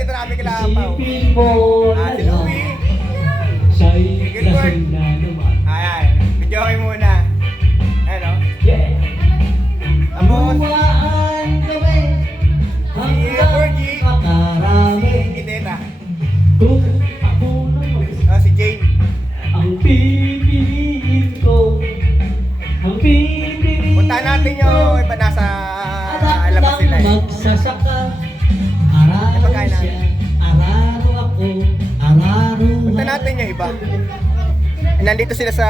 dito na kami kila Apaw. Isipin mo Si Louie. siya'y Gilbert. lasing na naman. Ayan, video kayo muna. Ayan o. Yeah. Tapos, Buwaan kami hanggang Fergie. makarami. si Teta. Kung ako naman Si Jane. ang pipiliin ko, ang pipiliin Punta natin yung iba nasa labas sila eh. magsasaka. May Araro pagkain siya, araro ako, araro. Punta natin yung iba. Nandito sila sa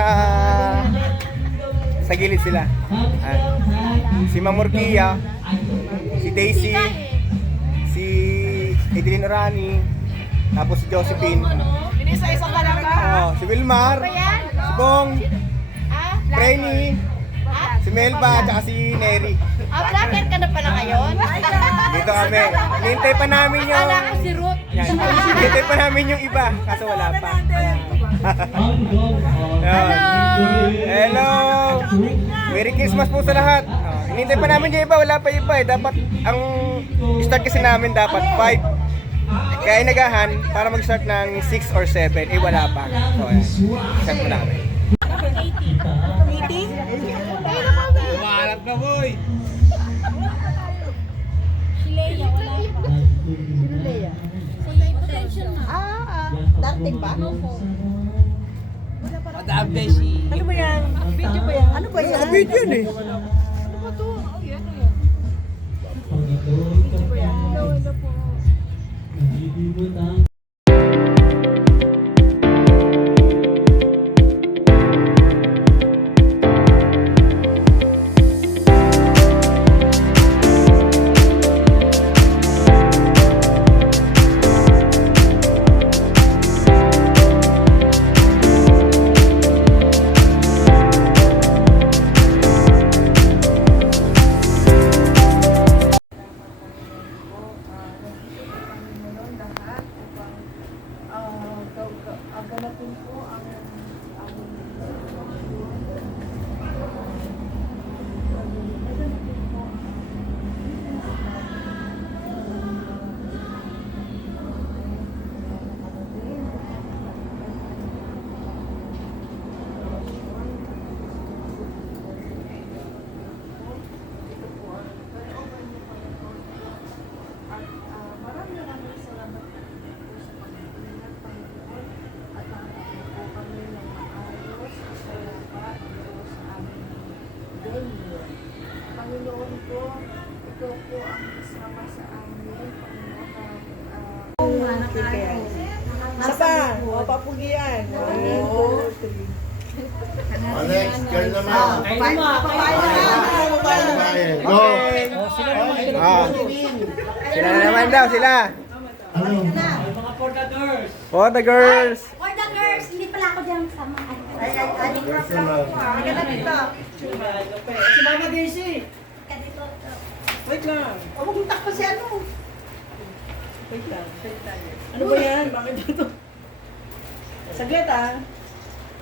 gilid sila. Si Ma'am Murkia, si Daisy, si Edeline Orani, tapos si Josephine, Inisa-isa ka lang ba? si Wilmar, si Bong, Preni, si Melba, at si Neri. Vlogger ka na pala ngayon? Dito kami. Hinintay pa namin yung... Akala ko si Ruth. Yan. Hinintay pa namin yung iba, kaso wala pa. Yan. Hello! Merry Christmas po sa lahat. Hinintay pa namin yung iba, wala pa iba eh. Dapat, ang start kasi namin dapat 5. Kaya inagahan para mag-start ng 6 or 7. Eh wala pa. So ayan. Start po namin. Umaharap ka boy! Si Leia, wala pa. Sino Leia? Si Potential na. Dating ba? Madam Beshi. Ano ba yan? Video ba yan? Ano ba yan? Video yun eh. Ano ba to? Oh, yan o yan. Video ba yan? Hello, hello po. Ganapin po ang maraming salamat po sa pag-iingat, Panginoon, at nakakita po kami ng maayos at kalapa ito sa aming venue. Panginoon po, ito po ang kasama sa amin, Panginoon, Isa pa, papugian. 1, 2, 3. Next, girl naman. Go! Sila na naman daw, sila. Ano? Mga for the girls. For the girls. For the girls, hindi pala ako dyan sama. Girls naman. Si Mama Daisy. Wait lang. Huwag mong takpo si ano. Wait lang. Ano ba yan? Bakit ito? Saglit ah.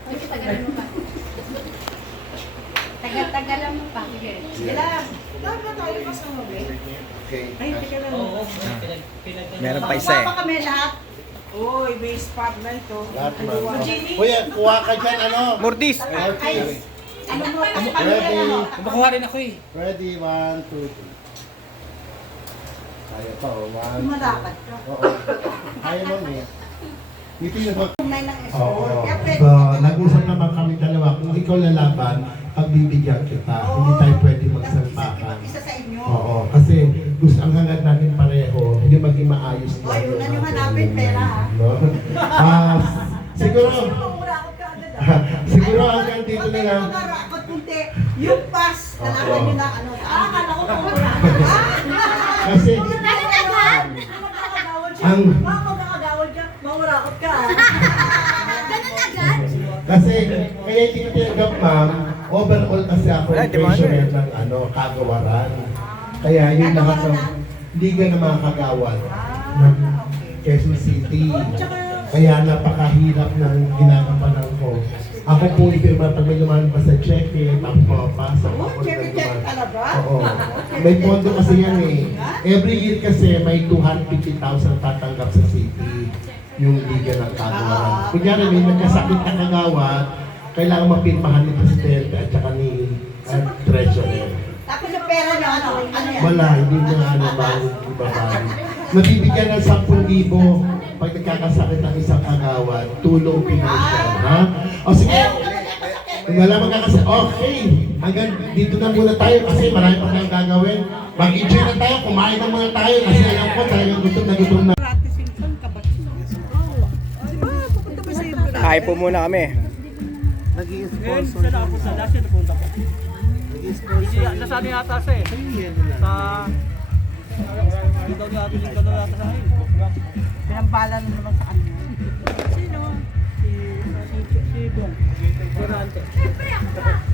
Tagalan mo pa. Tagalan mo pa. Sila. Dapat ba tayo kasama, be? Okay. Ay, teka lang. Oo, Meron pa isa eh. Sama kami lahat. Uy, may spot na ito. Lahat man. Kuya, kuha ka dyan, ano? Murtis. Okay. Ano mo? Ready? Makuha rin ako eh. Ready? 1, 2, 3. Kaya pa, oh. 1, 2. Malakad ka. Oo. Kaya mo eh. Ngiti mo. May nang Oo. escort. Kaya pwede. So, nag-usap naman kami dalawa. Kung ikaw lalaban, pagbibigyan kita. Hindi tayo pwede magsalpakan. Isa sa inyo. Oo. Kasi gusto ang hangad natin pareho, hindi maging maayos O, yun na yung hanapin, pera ha. No? Siguro, Mamurakot ka agad ha. siguro hanggang dito na lang. Mamurakot kunti. Yung pass. Kailangan nyo na ano. Akala ko mamurakot. Kasi, ang, Magkakagawad ka. Mamurakot ka ha. Ganun agad? kasi, kaya hindi ko tinanggap, ma'am, overall kasi ako Wala, yung di ba, pensioner ng kagawaran. Kaya yung lahat ng liga ng mga kagawad ng Quezon City. Kaya napakahirap ng ginagampanan ko. Ako po ipirma pag may lumalabas sa cheque, tapos papasok. Oh, Ako check na ka na ba? Oo. May pondo kasi yan eh. Every year kasi may 250,000 tatanggap sa city yung liga ng kagawaran. Kunyari may nagkasakit na kagawad, kailangan mapirmahan ni Presidente at saka ni Treasurer. Tapos yung pera nyo, ano yan? Wala, hindi na ibabalik. Nabibigyan ng 10,000 pag nagkakasakit ang isang kagawad, tulong pinansyal, ha? O sige, kung wala magkakasakit, okay. Hanggang dito na muna tayo kasi marami pa tayong gagawin. Mag-enjoy na tayo, kumain na muna tayo kasi alam ko talagang gutom na gutom na. Kain po muna kami. Sa ako sa last year napunta ko. Nasali yata siya eh. Sa... Hindi daw niya abiling ka daw yata sa akin. Pinambala na naman sa kanya. Sino? Si Bong. Durante.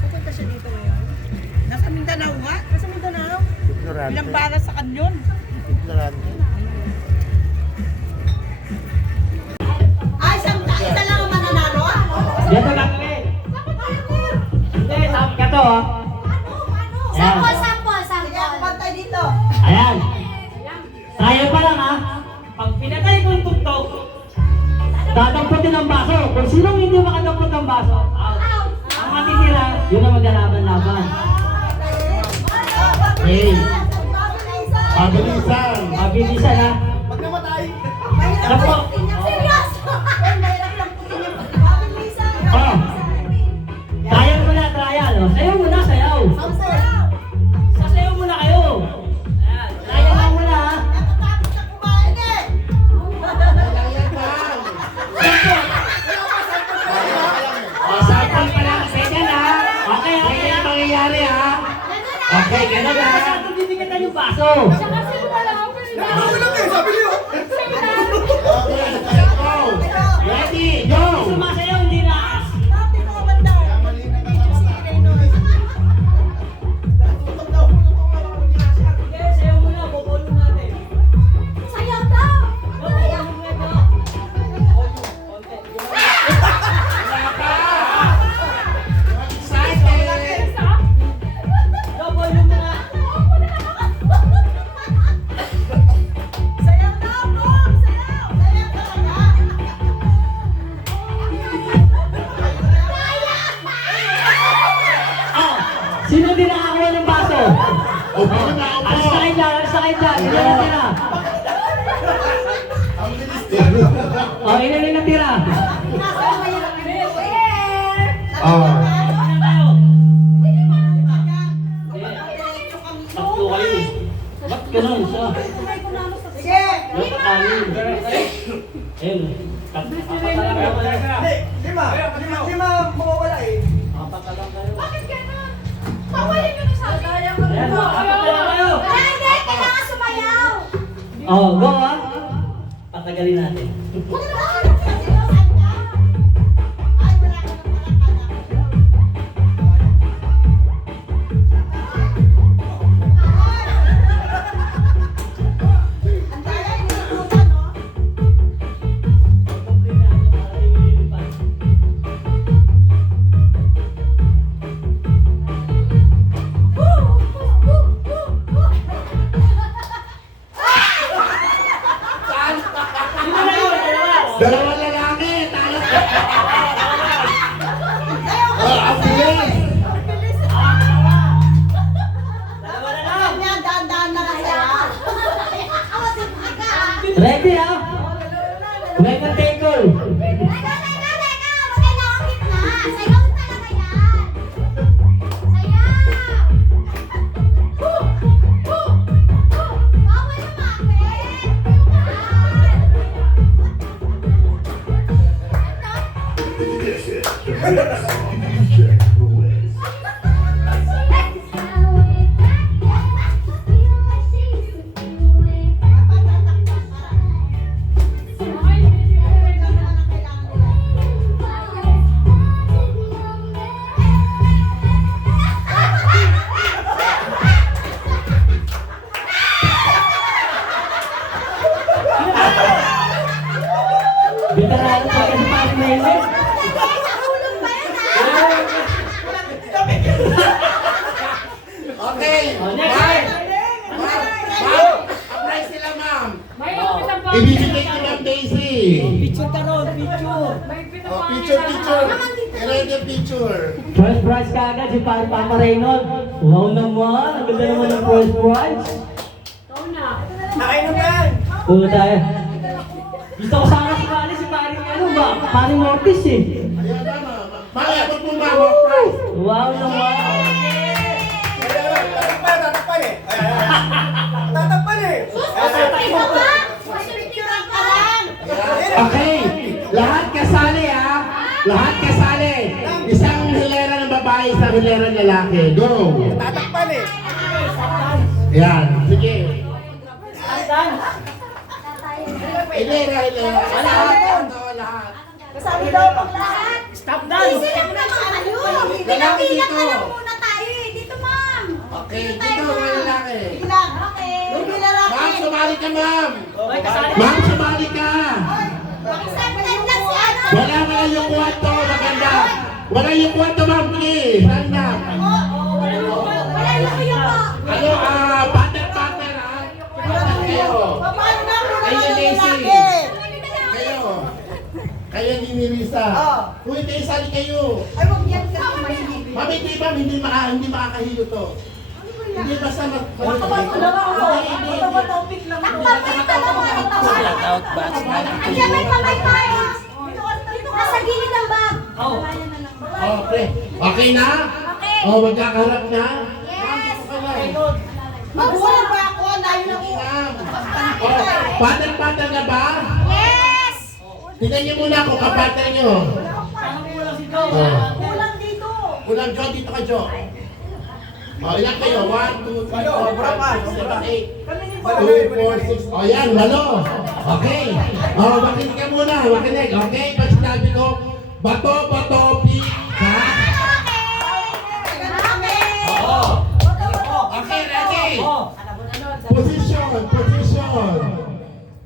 Pupunta siya dito ngayon. Nasa Mindanao nga? Nasa Mindanao? Pinambala sa kanyon. Ay, isa lang ang mananalo? Dito lang kami. Hindi, sabi ka to ah. Sample, Sige, ako bantay dito. Ayan. Sayang pa lang ah. Pag pinatay ko yung tuktok, dadamputin ang baso. Kung sinong hindi makadampot ng baso, out. Ang matitira, yun ang maglalaban-laban. Okay. Pabilisan! Mabilisan ha. Pag namatay! Napo. Oh. Trial mo na, trial. Oh. Sayaw mo na, sayaw. Sasayaw mo na kayo. Ayan. Trial lang muna ha. Sample pa lang. Pwede na. Okay, okay ang mangyayari ha. Okay, gano'n na. Masyadong bibigatan yung baso. Ready, go! Sumasayaw, hindi na. Okay, sayaw muna. Bobolo natin. Sayaw daw! Sayaw muna. Double yung mga... Sayaw na, Bob! Sayaw! Sayaw talaga! Oh, sino din nakakuha ng baso? Upo na, Alas upo! sa kayo dyan, alas sa kayo dyan. Ilan na tira? Oh, ilan na tira? Ah, Ilan kayo? Tatlo kayo. Ba't ganun siya? Sige! Napakanin. Ayun. Kapatalang kayo. Lima mawawala eh. Kapatalang kayo. Bakit gano'n? Pawalin nyo na sa akin. Ayan, kapatalang kayo. Ay, hindi! Kailangan sumayaw! Oh, go ah. Patagalin natin. Sino na yun? Dalawa. dalawang lalaki! Talo! Ang bilis! Dalawa na lang. Yan, daan-daan na lang siya. Ready ah? Make a taker. Teka! Maganda ang gitna! Sayaw talaga yan! Sayaw! Bawal lumapit! Veterano pa kasi pa si Maylin. Nahulog ba yan, ha? next. Apply sila, ma'am. May isang pa. Ibibigay ko ng Daisy. Picture ka ron, picture. May Oh, picture. I-ready yung picture. First prize ka agad si Papa Reynold. Wow naman, ang ganda naman ng first prize. Ikaw na. Nakain naman! Oo tayo. Gusto ko sana si Paring ano ba? Paring Mortis eh. Ayan na, ma'am. Makiabot mo, ma'am. Ang prize. Wow naman. Tatakpan eh! Tatakpan eh! Ikaw ba? Picturean ka lang. Okay, lahat kasali ah. Lahat kasali. Isang hilera ng babae, isang hilera ng lalaki. Go! Tatakpan eh! Yan, sige. Done. Hilera. Lahat. Lahat. Kasali daw pag lahat. Stop done. Easy lang naman kayo. Lalaki Bilang dito. na lang muna tayo eh. Dito, ma'am. Okay, dito mga lalaki. Bilang. Okay. Yung lalaki. Ma'am, sumali ka, ma'am. Ay, kasali. Ma'am, sumali ka. Pakisagdan lang si ano. Wala yung kwarto, maganda. Wala yung kwarto, ma'am, please. Stand up. Wala yung kayo po. Ano, partner, ah. Partner kayo. Paano na muna Ayun, ng Daisy. lalaki? Kayo. Kayo ni Mirisa. Uy, kayo, sali kayo. Ay, wag yan kasi mahihili. Ma'am, hindi makakahilo to. Hindi basta Nakapagpulawa ako. Ito topic lang. Nakapagpalitan ako. Diyan may pamay tayo. Nasa gilid ng bag. Oh. Okay. Okay na? Okay. Oh, magkakaharap na? Yes. Magbuwala ba ako? Layo na ko. Partner na ba? Yes. Tignan niyo muna kung kapartner niyo. Kulang dito. Kulang Jo, dito ka Jo. Ilan kayo? 1, 2, 3, 4, 5, 6, 7, 8. 2, 4, 6. O yan, walo. Okay. Makinig ka muna. Makinig. Okay, pag sinabi ko, bato, pick, ha? Okay, ready?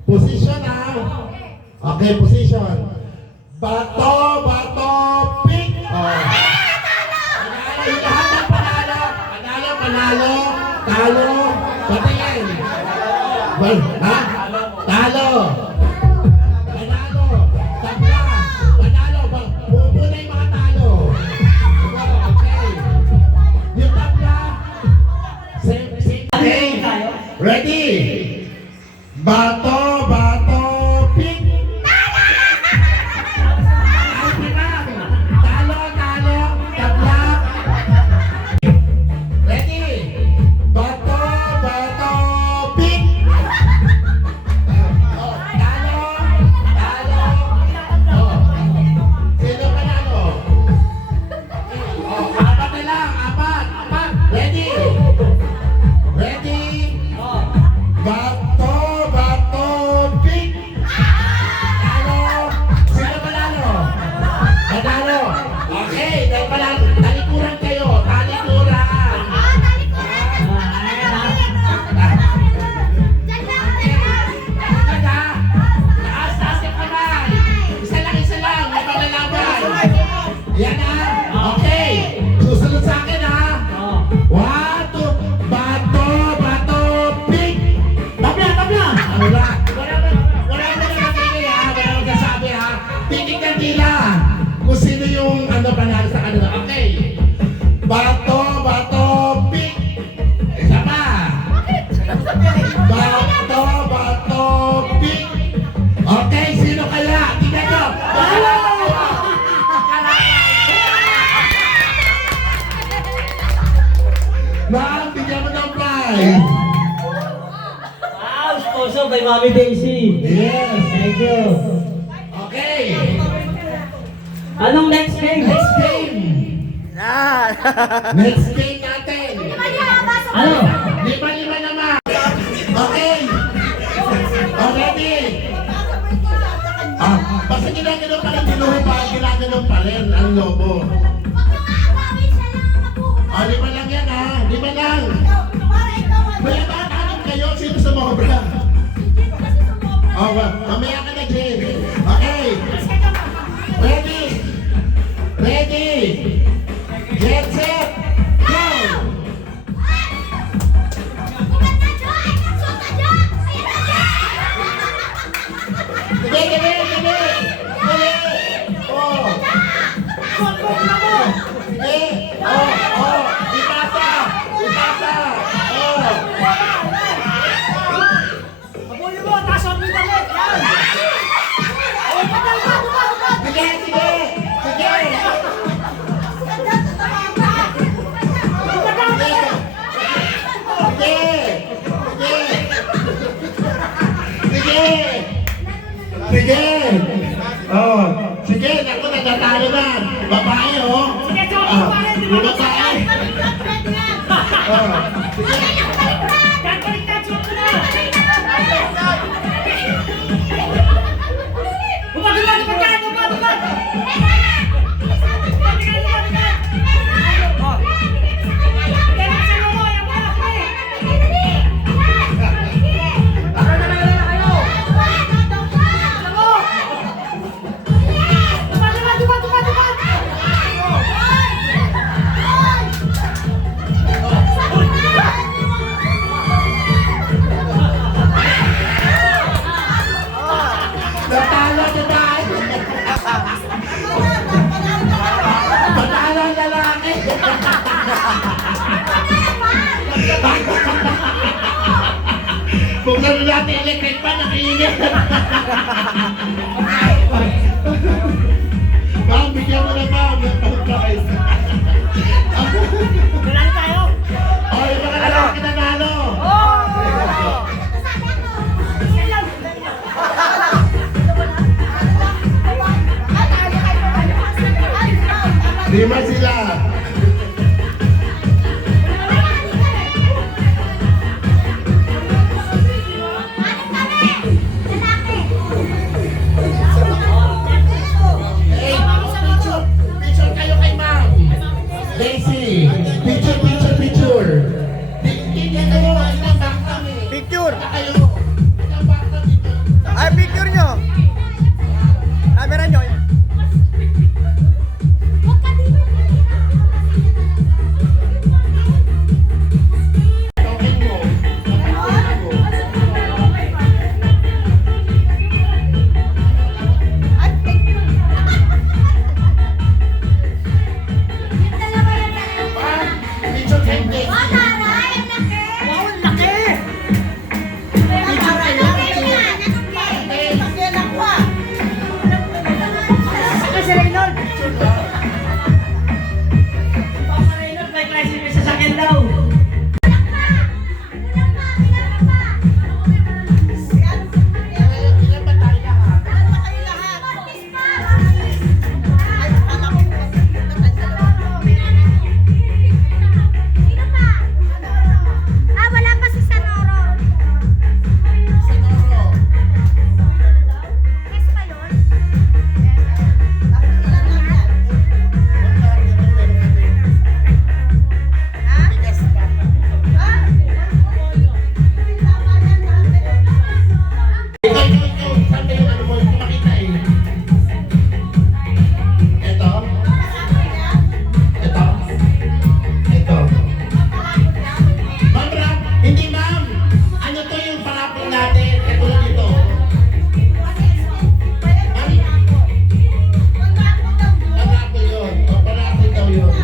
Position, ha? Okay, position. Bato, pick. Yung lahat ng panalo, talo, patingin. Ha? Talo. Panalo, tabla, panalo, muna yung mga talo. Okay. Yung tabla, same. Okay, ready? Bato, pick. Talo, tabla. Ready? Bato, pick. Talo. Sino panalo? Apat na lang, apat. Ready? Bato, pick. Talo. Sino panalo? Panalo. Okay, dahil pala, talikuran kayo. Talikuran. Taas yung kamay. Isa lang. May paglalaban. Yan na. Okay. Susunod sa akin ha. 1, 2. Bato, pick. Tabla. Wala na nakikili ha. Wala magsasabi ha. Titignan nila kung sino yung panalo sa kanila. Okay. Bato, pick. Isa pa. Bato, pick. Okay, sino kaya? Tingnan nyo. Ma'am, bigyan mo ng prize. Wow, sponsor by Mami Daisy. Yes. Thank you. Okay. Anong next game? Next game. Next game natin. Ano? Lima naman. Okay. Ready? Basta ginaganon pa rin, ginaganon pa rin ang lobo. Lima lang yan ha. 5 lang. Kaya bakit kayo? Sino sumobra? Mamaya ka na, Jane. Okay. Ready. Get set. Go. Sige. Oh, sige, naku, natatalo na. Babae, oh. Sige, so, Yung babae. Oh, sige. Baliktad, suot mo na! Bumagulad, bumagulad, bumagulad! Natalo, babae. Natalo ang lalaki. Kung gano'n natin electric pa, nakiinit. Ma'am, bigyan mo na ma'am. Nanalo tayo! Oh, yung mga lalaki nanalo. Lima sila. Picture kayo kay ma'am. Daisy, picture. Tingnan kayo, ilang back kami. Picture! Kayo, ilang back kami dito. Ay, picture nyo! Camera nyo. Okay mo. Picture kay Daisy. Si Reynold! Papa Reynold, may klase may sasakyan daw. Ilan ba tayo lahat? Wala pa si Sanoro. Sonoro. Yes pa yun? Ikaw, saan ba yung ano mo? Hindi ko makita eh. Ito? Ito? Ito? Ma'am Rap, hindi ma'am. Ano to yung parapol natin? Ito lang ito. Parapol yun. O, parapol daw yun.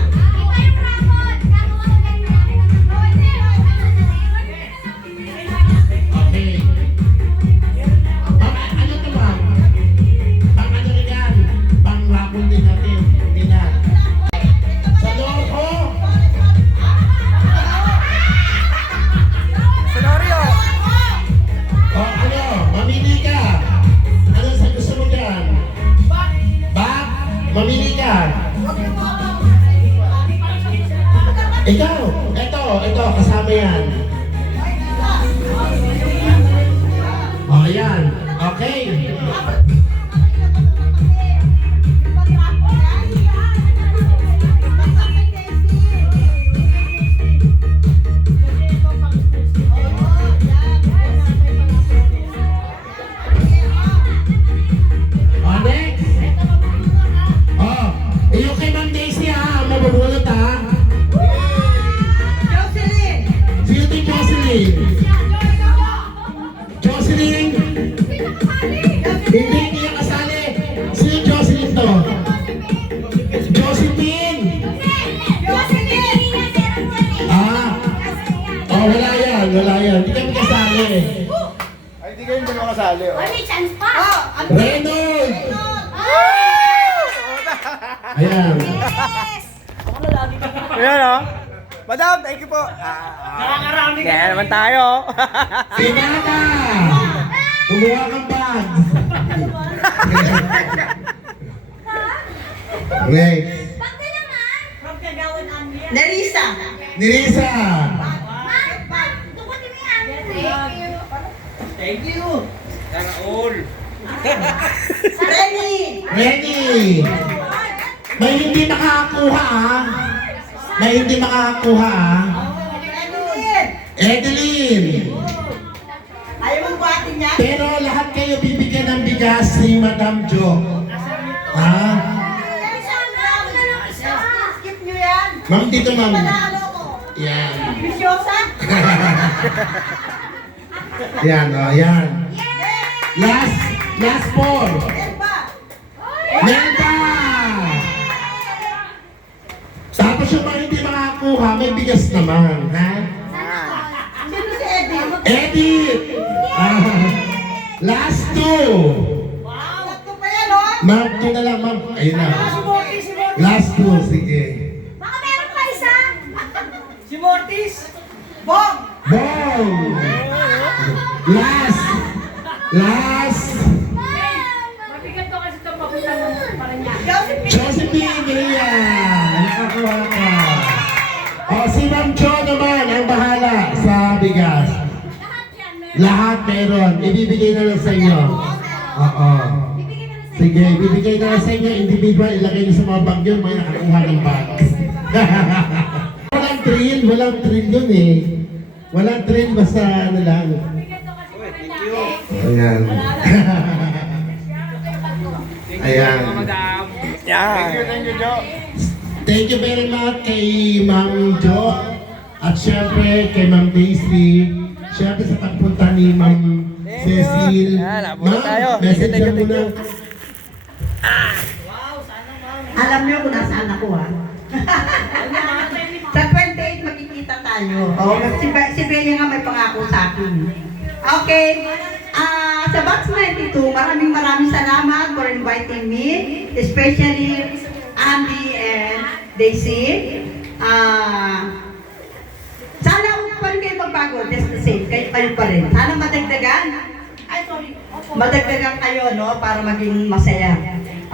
Okay. Ma'am, ano to ma'am? Pang ano rin yan? Pang rapol din natin. Hindi na. Sa loob ko. Sonorio! O ano, mamili ka. Ano sa gusto mo dyan? Back? Mamili ka. Ikaw, ito, kasama yan. O, yan. Okay. O, next. O, yung kay Ma'am Daisy ha, mabubulot ha. Sino to Jocelyn? Jocelyn? Hindi niya kasali. Sino Jocelyn to? Jocelyn? Ah. Oh, wala yan. Hindi kami kasali. Ay, di kayo dalawa kasali. Oh. May chance pa. Reynold! Ayan. Ayan o. Madam, thank you po. Nakakarami ka. Kaya naman tayo. Sinata! Kumuha kang bags. Next. Bakit naman? From Kagawan Amir. Nerissa. Nirisa. Tukutin mo yan. Thank you. Sana all. Remy. Ready. May hindi makakakuha ah. May hindi makakakuha ah. Evelyn. Edeline. Ayaw mong buhatin niya? Pero lahat kayo bibigyan ng bigas ni Madam Jo. Ha? Skip nyo yan. Ma'am, dito ma'am. Panalo ko. Yan. Bisyosa. Yan, o, yan. Last four. Elba. Melba! Tapos yung mga hindi makakuha, may bigas naman, ha? Sino si Eddie? Edith! Last two. Tatlo pa yan, oh. Ma'am, ito na lang, ma'am. Ayun na. Si Mortis. Si Mortis. Last two, sige. Baka meron pa isa. Si Mortis. Bong. Boom! Last! Mabigat to kasi ito papunta mo para niya. Josephine. Josephine, yan! Nakakuha ka. O, si Ma'am Jo naman ang bahala sa bigas. Lahat yan. Lahat meron. Ibibigay na lang sa inyo. Oo. Bibigyan ka na sa Sige, ibibigay na lang sa inyo. Individual, ilagay niyo sa mga bag yun. May nakakuha ng bag. Walang thrill yun eh. Walang thrill, basta ano lang. Ayan. Ayan. Yan. Thank you, Jo. Thank you very much kay Ma'am Jo. At syempre kay Ma'am Daisy. Syempre sa pagpunta ni Ma'am Cecil. Yan, nabulot tayo. Message Thank you, lang muna. Alam niyo kung nasaan ako, ha? Sa 28 makikita tayo. Oh, si Bea nga may pangako sa akin. Okay. Sa Box 92, maraming salamat for inviting me, especially Andy and Daisy. Sana pa rin kayo magbago, just the same, kayo pa rin. Sana madagdagan. Madagdagan kayo, no, para maging masaya.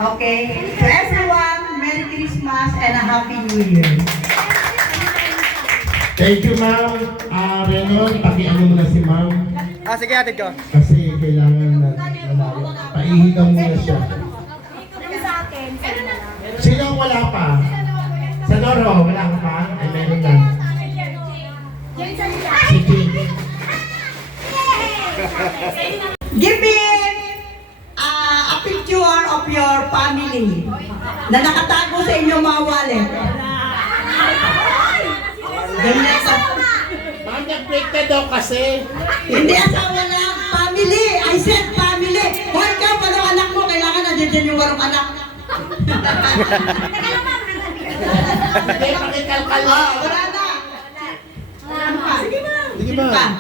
Okay? To everyone, Merry Christmas and a Happy New Year. Thank you, Ma'am. Renon, pakiano mo na si Ma'am. Sige, atid ko. Kasi kailangan na paihigaw muna siya. sa akin. Sino ang wala pa? Sa Noro, wala ka pa? Ay, meron na. Sige. Give me a picture of your family na nakatago sa inyong mga wallet. Ganyan sa... Ma'am, nag-break ka daw kasi. Hindi asawa lang, family. I said family. Kung ikaw, walong anak mo, kailangan nandiyan yung walong anak. Hindi, pakikalkal na. Wala na. Ano pa? Sige, Ma'am.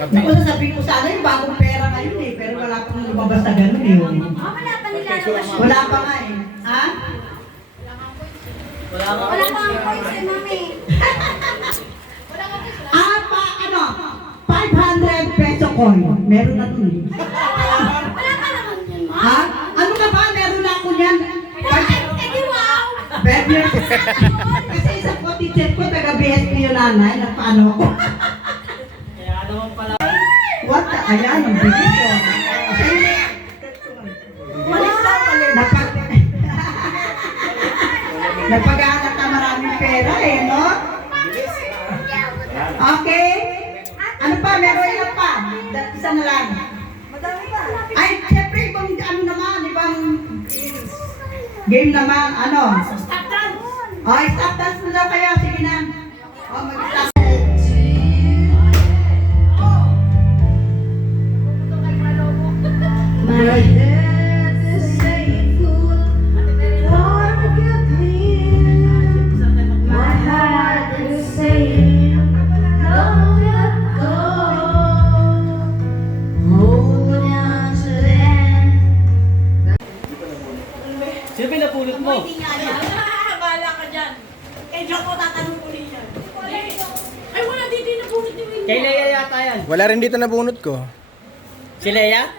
Ako sasabihin ko sana yung bagong pera ngayon eh, pero wala pang lumabas na gano'n eh. Wala pa nila naman. Wala pa nga eh. Ha? Wala pa ang points eh, mami. Ano? 500 peso coin. Meron na to eh. Wala pa naman yun, ma. Ha? Ano ka ba? Meron na ako niyan. Eh di wow. Better. Kasi isa ko, teacher ko, taga BSP yung nanay, nagpaano ako. Kaya naman pala. What the? Ayan, ang bilis ko. Napag-aanap na maraming pera eh, no? Okay. Ano pa? Meron ilan pa? Isa na lang. Ay, syempre, ibang ano naman, ibang game naman, ano? Stop dance. Oh, stop dance na daw kayo. Sige na. Oh, mag-stop. My head is saying forget me. My heart is saying don't let go. Hold on to the end. Sino pinapulot mo? Bala ka dyan. Eh, joke ko tatanong ko rin yan. Kay Leia yata yan. Wala rin dito nabunot ko. Si Leia?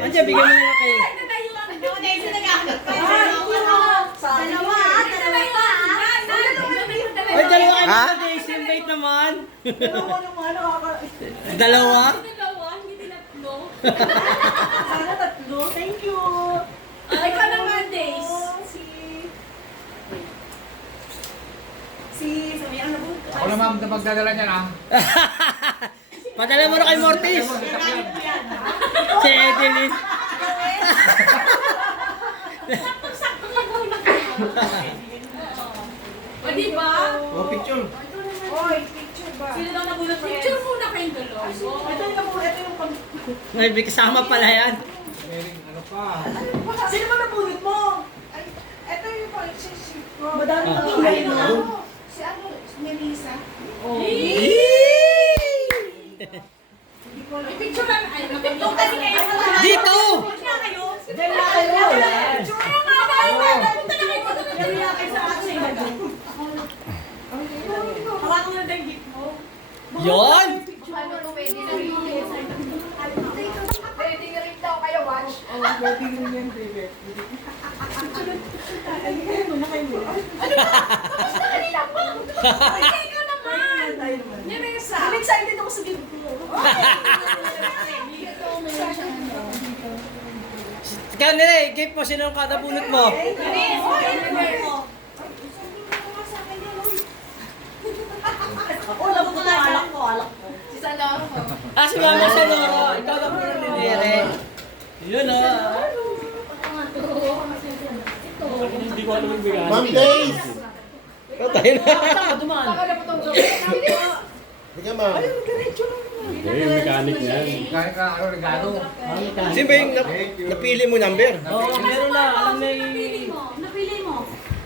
Andiyan, bigyan mo na lang kay... Ay, dalawa kayo Ha? na days. Invite naman. Dalawa? Sana tatlo. Thank you. Ikaw naman, Days. Sabihan na po. Ako naman ang magdadala niya na. Padala mo na kay Mortis. Si Edeline. O, diba? Oh, picture. Oy, picture ba? Sino daw nabunot? Picture muna kayong dalawa. Ito yung May kasama pala yan. Ano pa? Sino ba nabunot mo? Ay, ito yung pag-ship ko. Madami na kulay mo. Si ano? Si Melissa? I-picture lang. Ay, mag-picture kasi kayo sa lahat. Dito! Punta na kayo. Diyan na kayo. Picture na nga tayo. Punta na kayo. Diyan na kayo sa action. Hawakan mo na yung gift mo. Yon! Pwede nga rin daw kayo, watch. Ay, ikaw naman. Neresa. I'm excited ako sa gift mo. Ikaw nila, gift mo. Sino ang kadabunot mo? Oh, labo ko na alak ko. Si Salaro. Ah, si Mama Sonoro. Ikaw na muna ni Nere. Yun o. Hindi ko alam yung bigyan. Ma'am Days! Patay na. Dumaan. Hindi ka, ma'am. Gano'n ka ano regalo. Sino ba yung napili mo number? Oo, meron na. Alam na Napili mo. Napili mo.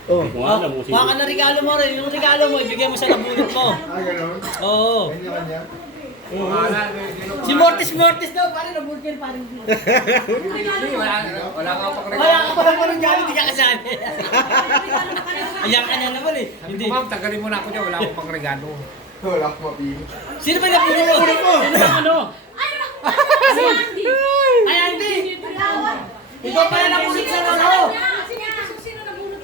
Oh. Kuha ka na regalo mo rin. Yung regalo mo, ibigay mo sa nabunot mo. Gano'n? Oo. Kanya-kanya? Si Mortis daw. Paano nabunot yan? Parang Wala ka pang regalo. wala ka pa naman ng gano'n, di ka kasali. Ayan ka na naman eh. Hindi. Hindi. Ma'am, tagalin mo na ako dyan. Wala akong pang regalo. Wala akong mapili. Sino ba yung nabunot mo? Sino ba ano? Si Andy. Ay, Andy! Ikaw pala nabunot sa lolo. Sino nabunot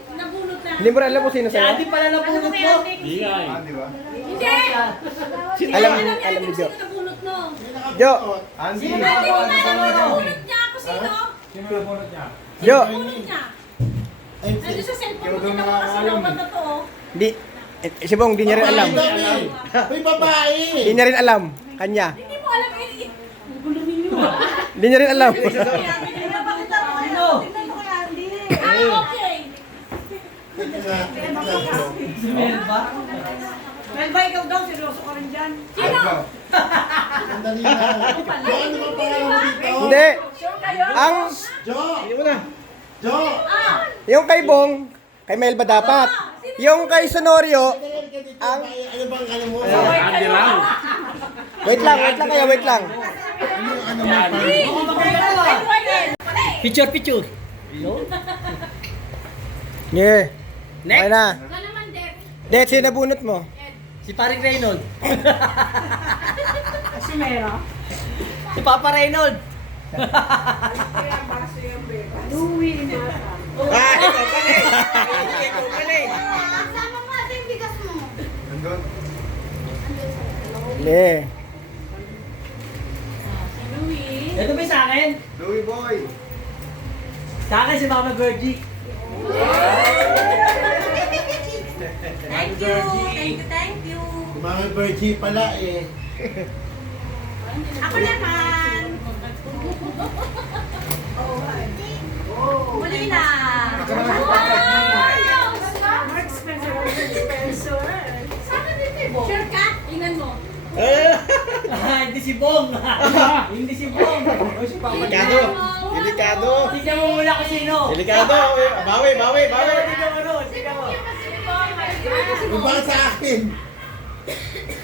na? Hindi mo rin alam kung sino Si sa'yo? Andy pala nabunot mo. Di ba? Hindi. Alam Alam ni Jo. sino nabunot mo. Jo! Andy. Hindi mo alam nabunot niya ako sino. Sino yung bunot niya? Jo! Nabunot niya. Ay, Nandun sa cellphone mo, kita mo kasi naman na to. Di, si Bong, di niya rin alam. May babae! Di niya rin alam. Kanya. Hindi mo alam eh. Di niya rin alam. Sino? Tingnan mo kay Andy. Okay. Si Melba? Melba, ikaw daw, seryoso ka rin dyan. Sino? Sandali na. Jo, ano ba pangalan mo dito? Hindi. Sure kayo? Ang, Jo! hindi mo na. Jo! Yung kay Bong, kay Melba dapat. Yung kay Sonorio, Ang... Ano bang ano mo? Andy lang. wait lang kayo, wait lang. Ano mo pa? Picture. Yeah. Next. Okay na. Wala naman, Deb. Det, sino nabunot mo? Si Paring Reynold. Si Mera. Si Papa Reynold. Louie, Mata. Ah, ikaw pala eh. Sama mo ate yung bigas mo. Nandun. Yeah. Louie. Ito ba yung sa akin? Louie boy. Sa akin si Mama Virgie. Thank you. Si Mama Virgie pala eh. Ako naman. Muli na. Mark Spencer. Sana dito eh, Bo. Sure ka? Tingnan mo. Hindi si Bong. Hindi si Bong. Delikado. Delikado. Tignan mo muna kung sino. Delikado. Bawi. Tignan mo nun. Tignan mo. Yung ba sa akin?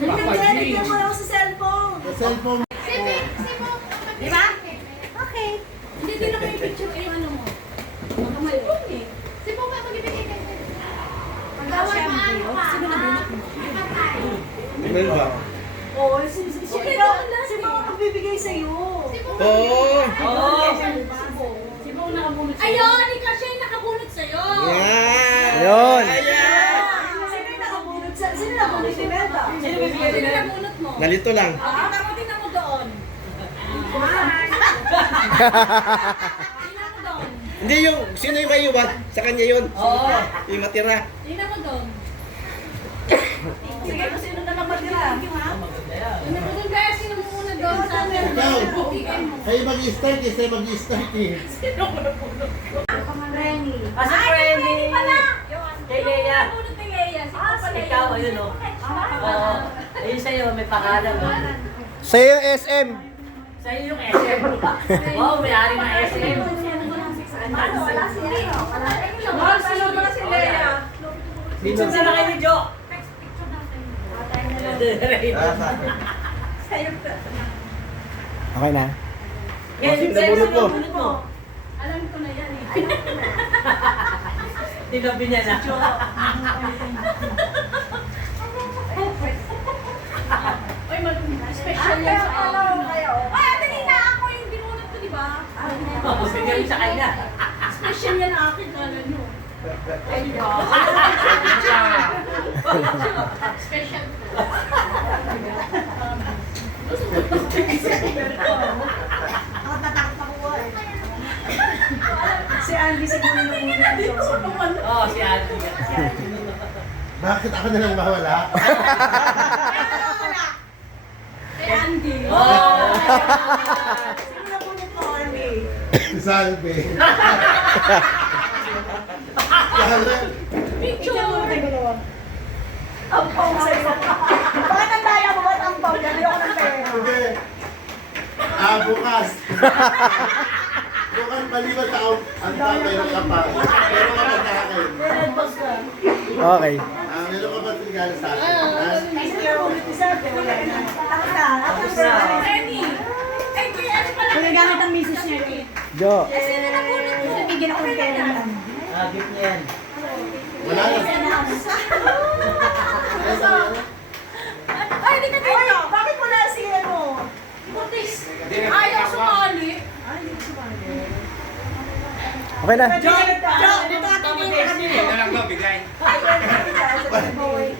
Naglalagyan mo lang sa cellphone. Sa cellphone. Di ba? Okay. Hindi din ako yung picture yung ano mo. Baka malipong eh. Si Bo nga magbibigay kayo. Pagkawal mo ano ka? Sino nabunot mo? Melba. Oo, si mga magbibigay sa'yo. Oo. Si Bong nakabunot sa'yo. Ayun, ikaw siya yung nakabunot sa'yo. Yan. Yun. Sino yung nakabunot sa... Sino nakabunot si Melda? Sino bibigyan Sino nila? nakabunot mo? Nalito lang. Tingnan mo doon. Tingnan mo doon. Hindi yung, sino yung may iwan? Sa kanya yun. Oo. Yung matira. Tingnan mo doon. Sige, kung sino na lang matira. Tingnan mo doon kaya sino muna doon sa akin. Ikaw. PM mo. Kayo mag-start eh, sa'yo mag-start eh. Renny. Asa friendly? Pala. Kay Lea. Nakabunot ni Lea. Sino pala yun? Ikaw, ayun o. Oo. Ayun sa'yo, may pangalan o. Sa'yo SM. Sa'yo yung SM. Wow, may-ari ng SM. Wala si ano? Sino pala si Lea? Dito sila kayo ni Jo. Okay na. Ngayon, Nabunot sa'yo mo. nabunot mo. Alam ko na yan eh. Tinabi niya na. Uy, special yan sa akin. Ay, ate Nina, ako yung binunot ko, di ba? Oo, bigyan sa kanya. Special yan akin, kala nyo. Ay, di ba? Special. Si Andy siguro nung una. Oo, si Ate. Bakit ako na lang mawala? Kay Andy. Oo. Sino na bunot mo, Andy? Si Salve. Salve. Picture. Ang pong sa'yo. Bakit ang daya mo? Ba't ang pong? Gabi ako ng pera. Hindi. Bukas. Bukas maliban taon ang tatay ng kapal. Meron ka ba sa akin? Okay. Meron ka ba regalo sa akin? Ha? Sino na bunot ni Sarte? Wala na. Tapos na. Tapos na. Renny. Ay, kaya ano pala? Magagamit ang misis niya eh. Jo. Eh, sino na bunot mo? Bigyan ako ng pera na. Gift niya yan. Wala na. Ay, di ka dito. Bakit wala si ano? Butis. Ayaw sumali. Okay na. Dito ate Hindi na lang daw, bigay. Bigyan ng logo eh.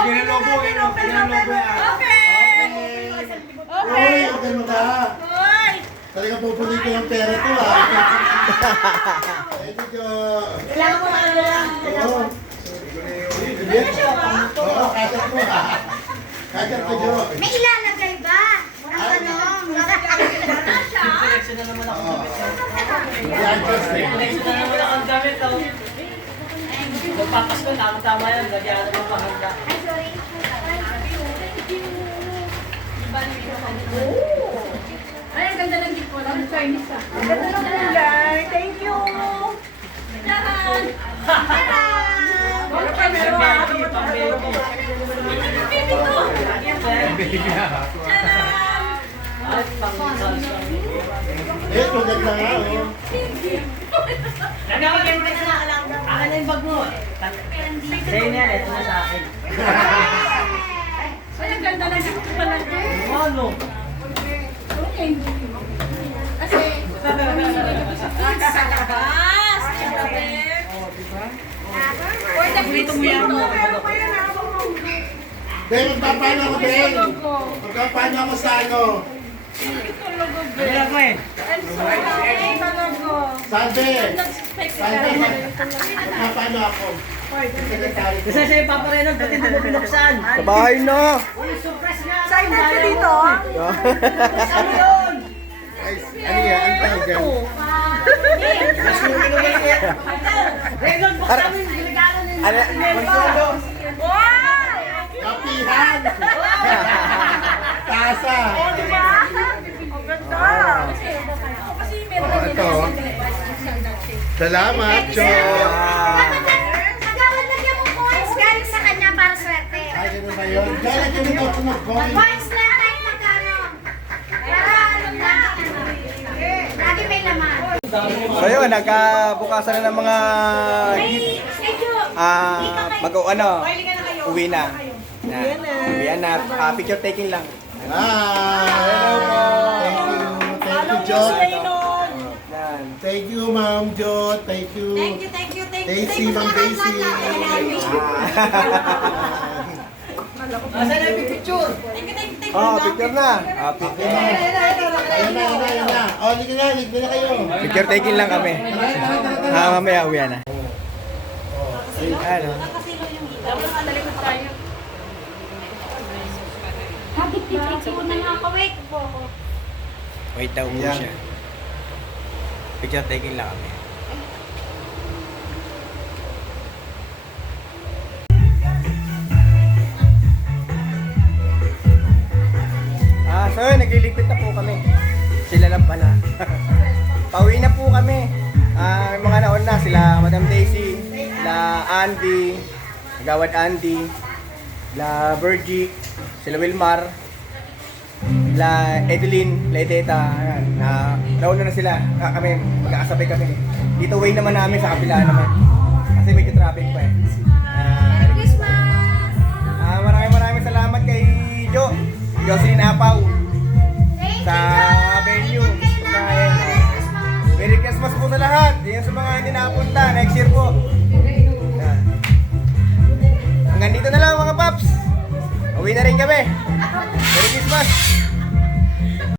Bigyan ng logo yan. Uy, huwag ka maka. Hoy! Talagang pupunin ko yung pera to Ito, Jo. Kailangan mo na lang. Oo. Oo, kasat mo Kasat ko, Jo. May ilalagay ba? Ang tanong. Collection na naman ako. I-adjust eh. Collection na naman ako ang gamit o. Magpapasko, tama yan. Lagyan na ng pahanda. Ay, ang ganda ng gift mo. Ang Chinese ah. Ang ganda ng kulay. Thank you. Charan! Pero pa meron baby, pang baby. Baby ko! Ay, pang Ito, ganda nga, oh. Nagkakaganda ka na. Akin na yung bag mo. Sa'yo na yan, ito na sa akin. Ay, ang ganda ng gift ko pala. Ano? Okay. Kasi, sa labas. Or the kids dito. Dahil magpapano ako, Ben. Magpapano ako sa ano. Kaya ko eh. Sabi. Sabi. Magpapano ako. Kasi siya yung paparenon, pati hindi mo pinuksan. Sa bahay na. Excited ka dito? Ano yun? Ay, ano yan? Ang tawag dyan? Renon, buksan mo yung ginagano niya. Ano? Kapihan! Tasa! Kasi meron Ito. Salamat, Jo! Agawad lagyan mo coins galing sa kanya para swerte. Ay, ganun ba yun? Kaya ganun ako mag-coin. Coins na kahit magkano. Para alam natin ano. Lagi may laman. So yun, nagkabukasan na ng mga May schedule. mag uwi na. Uwi Ayan na, picture taking lang. Hello po. Thank you, Jot. Yan. Thank you, Ma'am Jot. Thank you. Thank you. Daisy, Ma'am Daisy. Thank you. Oh, picture na. Picture na. Ayan na. Oh, liga na kayo. Picture taking lang kami. Mamaya uwi na. Ano? Habit picture ko na nga ako. Wait po. Wait daw po Yan. siya. Picture taking lang kami. So yun, nagliligpit na po kami. Sila lang pala. Pauwi na po kami. Yung mga naon na, sila Madam Daisy, sila Andy, Gawad Andy, sila Virgie, sila Wilmar, sila Edeline, Ledeta, ayan. Nauna na sila. Kami, magkakasabay kami. Dito way naman namin sa kabila naman. Kasi medyo traffic pa eh. Merry Christmas! Maraming salamat kay Jocelyn Apaw sa venue. Kaya, Merry Christmas po sa lahat. Yan sa mga hindi nakapunta. Next year po. Yan. Hanggang dito na lang mga paps. Uwi na rin kami. Merry Christmas.